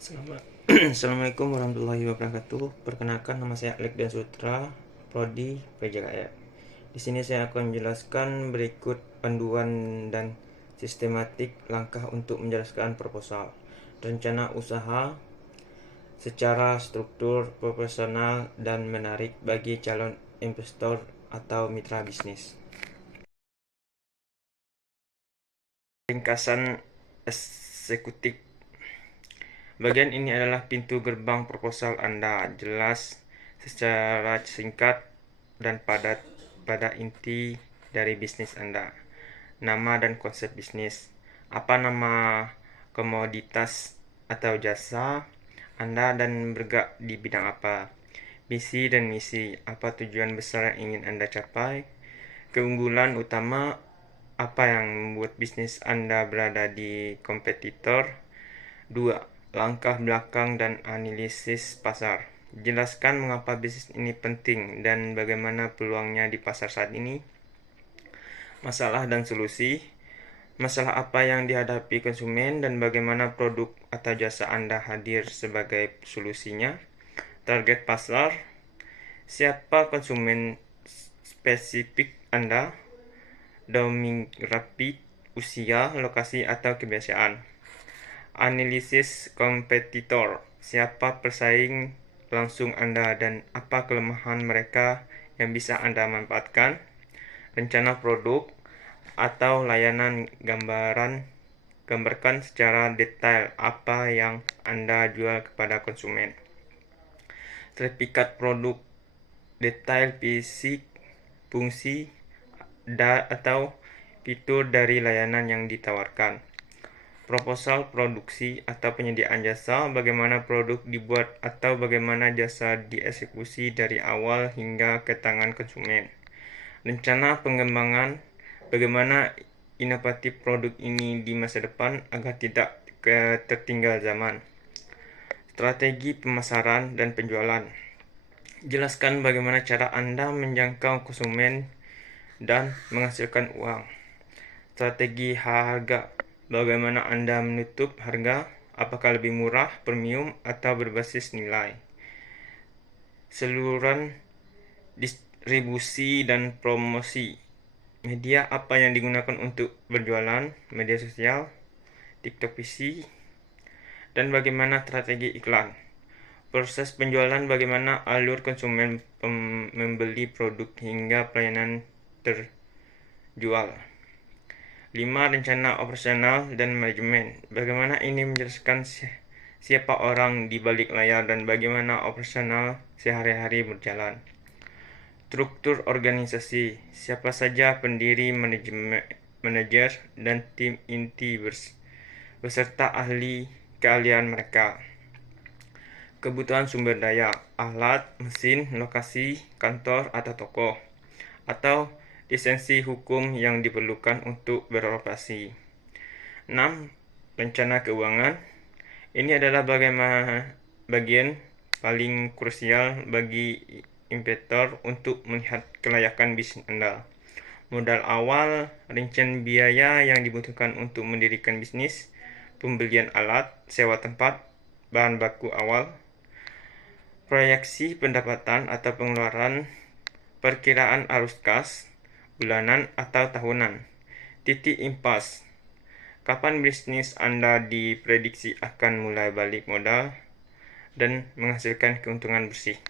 Assalamualaikum warahmatullahi wabarakatuh. Perkenalkan, nama saya Alek dan Sutra, Prodi PJKR. Di sini saya akan menjelaskan berikut panduan dan sistematik langkah untuk menjelaskan proposal, rencana usaha secara struktur, proporsional, dan menarik bagi calon investor atau mitra bisnis. Ringkasan eksekutif. Bagian ini adalah pintu gerbang proposal Anda, jelas secara singkat dan padat pada inti dari bisnis Anda. Nama dan konsep bisnis. Apa nama komoditas atau jasa Anda dan bergerak di bidang apa? Misi dan misi. Apa tujuan besar yang ingin Anda capai? Keunggulan utama apa yang membuat bisnis Anda berada di kompetitor? 2. Langkah belakang dan analisis pasar. Jelaskan mengapa bisnis ini penting dan bagaimana peluangnya di pasar saat ini. Masalah dan solusi. Masalah apa yang dihadapi konsumen dan bagaimana produk atau jasa Anda hadir sebagai solusinya. Target pasar. Siapa konsumen spesifik Anda? Demografi, usia, lokasi, atau kebiasaan. Analisis kompetitor. Siapa pesaing langsung Anda dan apa kelemahan mereka yang bisa Anda manfaatkan. Rencana produk atau layanan gambarkan secara detail apa yang Anda jual kepada konsumen. Sertifikat produk, detail fisik, fungsi, atau fitur dari layanan yang ditawarkan. Proposal produksi atau penyediaan jasa, bagaimana produk dibuat atau bagaimana jasa dieksekusi dari awal hingga ke tangan konsumen. Rencana pengembangan, bagaimana inovatif produk ini di masa depan agar tidak tertinggal zaman. Strategi pemasaran dan penjualan. Jelaskan bagaimana cara Anda menjangkau konsumen dan menghasilkan uang. Strategi harga. Bagaimana Anda menutup harga? Apakah lebih murah, premium, atau berbasis nilai? Saluran distribusi dan promosi. Media apa yang digunakan untuk berjualan? Media sosial, TikTok, PC, dan bagaimana strategi iklan? Proses penjualan, bagaimana alur konsumen membeli produk hingga pelayanan terjual. 5. Rencana operasional dan manajemen. Bagaimana ini menjelaskan siapa orang di balik layar dan bagaimana operasional sehari-hari berjalan. Struktur organisasi. Siapa saja pendiri, manajer, dan tim inti beserta keahlian mereka. Kebutuhan sumber daya, alat, mesin, lokasi, kantor atau toko, atau lisensi hukum yang diperlukan untuk beroperasi. 6. Rencana keuangan. Ini adalah bagian paling krusial bagi investor untuk melihat kelayakan bisnis Anda. Modal awal, rincian biaya yang dibutuhkan untuk mendirikan bisnis, pembelian alat, sewa tempat, bahan baku awal, proyeksi pendapatan atau pengeluaran, perkiraan arus kas, bulanan atau tahunan. Titik impas. Kapan bisnis Anda diprediksi akan mulai balik modal dan menghasilkan keuntungan bersih?